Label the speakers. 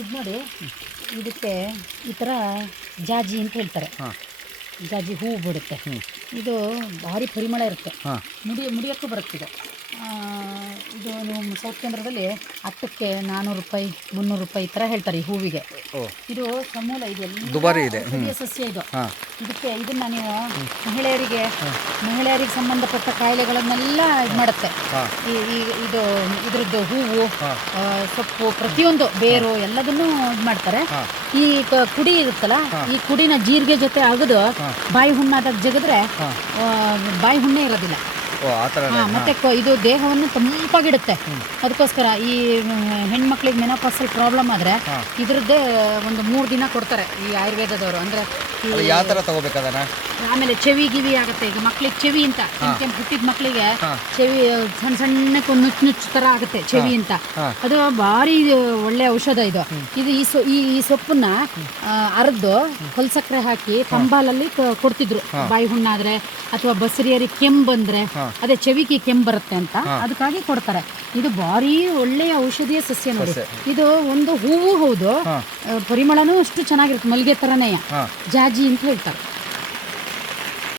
Speaker 1: ಇದು ನೋಡಿ ಇದಕ್ಕೆ ಈ ಥರ ಜಾಜಿ ಅಂತ ಹೇಳ್ತಾರೆ. ಜಾಜಿ ಹೂವು ಬಿಡುತ್ತೆ. ಇದು ಭಾರಿ ಪರಿಮಳ ಇರುತ್ತೆ. ಮುಡಿ ಮುಡಿಯೋಕ್ಕೂ ಬರುತ್ತೆ ಇದು ನಮ್ಮ ನೀವು ಸೌತ್ ಕೇಂದ್ರದಲ್ಲಿ ಹತ್ತಕ್ಕೆ ನಾನ್ನೂರು ರೂಪಾಯಿ ಮುನ್ನೂರು ರೂಪಾಯಿ ಈ ಥರ ಹೇಳ್ತಾರೆ ಈ ಹೂವಿಗೆ. ಇದು ಸಮೂಲ ಇದೆ
Speaker 2: ದುಬಾರಿ ಇದೆ.
Speaker 1: ಸಸ್ಯ ಇದು. ಇದಕ್ಕೆ ಇದನ್ನ ನೀವು ಮಹಿಳೆಯರಿಗೆ ಮಹಿಳೆಯರಿಗೆ ಸಂಬಂಧಪಟ್ಟ ಕಾಯಿಲೆಗಳನ್ನೆಲ್ಲ ಇದು ಮಾಡುತ್ತೆ. ಈ ಇದು ಇದ್ರದ್ದು ಹೂವು ಸೊಪ್ಪು ಪ್ರತಿಯೊಂದು ಬೇರು ಎಲ್ಲದನ್ನು ಇದು ಮಾಡ್ತಾರೆ. ಈ ಕುಡಿ ಇರುತ್ತಲ್ಲ ಈ ಕುಡಿನ ಜೀರಿಗೆ ಜೊತೆ ಅಗದು ಬಾಯಿ ಹುಣ್ಣಾದಾಗ ಜಗದ್ರೆ ಬಾಯಿ ಹುಣ್ಣೆ ಇರೋದಿಲ್ಲ. ಹಾ, ಮತ್ತೆ ಕ- ಇದು ದೇಹವನ್ನು ತಂಪಾಗಿಡುತ್ತೆ. ಅದಕ್ಕೋಸ್ಕರ ಈ ಹೆಣ್ಮಕ್ಳಿಗೆ ಮೆನೋಪಾಸಲ್ ಪ್ರಾಬ್ಲಮ್ ಆದ್ರೆ. ಇದ್ರದ್ದೇ ಒಂದು ಮೂರು ದಿನ ಕೊಡ್ತಾರೆ ಈ ಆಯುರ್ವೇದದವರು. ಅಂದ್ರೆ
Speaker 2: ಯಾವ ಥರ ತಗೋಬೇಕದನ್ನ
Speaker 1: ಆಮೇಲೆ ಚೆವಿ ಗಿವಿ ಆಗುತ್ತೆ ಈಗ ಮಕ್ಳಿಗೆ ಚೆವಿ ಅಂತ. ಕೆಂಪು ಹುಟ್ಟಿದ ಮಕ್ಕಳಿಗೆ
Speaker 2: ಹಾ.
Speaker 1: ಚೆವಿ ಸಣ್ಣ ಸಣ್ಣಕ್ಕೆ ನುಚ್ಚು ನುಚ್ಚು ತರ ಆಗುತ್ತೆ ಚೆವಿ ಅಂತ. ಅದು ಭಾರಿ ಒಳ್ಳೆ ಔಷಧ ಇದು. ಇದು ಈ ಸೊ ಈ ಈ ಸೊಪ್ಪನ್ನ ಅರ್ದು ಹೊಲ್ಸಕ್ರೆ ಹಾಕಿ ಕಂಬಾಲಲ್ಲಿ ಕೊಡ್ತಿದ್ರು. ಬಾಯಿ ಹುಣ್ಣಾದ್ರೆ ಅಥವಾ ಬಸರಿಯರಿಗೆ ಕೆಮ್ಮು ಬಂದ್ರೆ ಅದೇ ಚೆವಿಗೆ ಕೆಮ್ಮು ಬರುತ್ತೆ ಅಂತ ಅದಕ್ಕಾಗಿ ಕೊಡ್ತಾರೆ. ಇದು ಭಾರಿ ಒಳ್ಳೆಯ ಔಷಧೀಯ ಸಸ್ಯ ನೋಡಿ. ಇದು ಒಂದು ಹೂವು ಹೌದು. ಪರಿಮಳನೂ ಅಷ್ಟು ಚೆನ್ನಾಗಿರುತ್ತೆ. ಮಲ್ಲಿಗೆ ತರನೇ. ಜಾಜಿ ಅಂತ ಹೇಳ್ತಾರೆ.